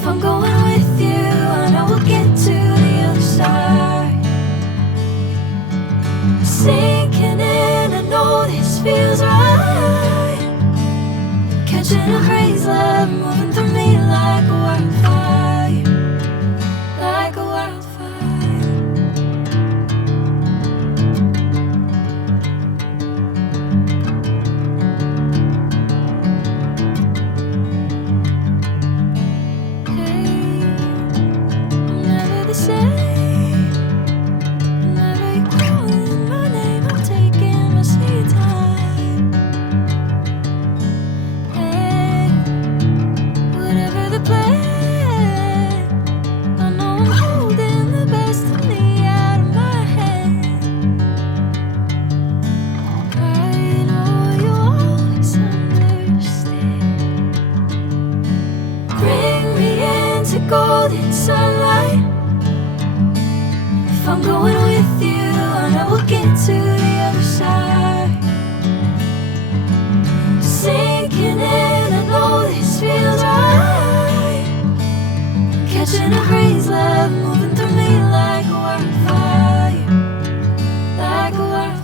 If I'm going with you, I know we'll get to the other side. Sinking in, I know this feels right. Catching a crazy love moving through me like a wildfire, like a wildfire. Hey, I'm never the same. Whenever you're calling my name, I'm taking my sweet time. Hey, whatever the plan, I know I'm holding the best of me out of my hand. I know you always understand. Bring me into golden sunlight. If I'm going with you, I know we'll get to the other side. Sinking in, I know this feels right. Catching a crazy love moving through me like a wildfire, like a wildfire.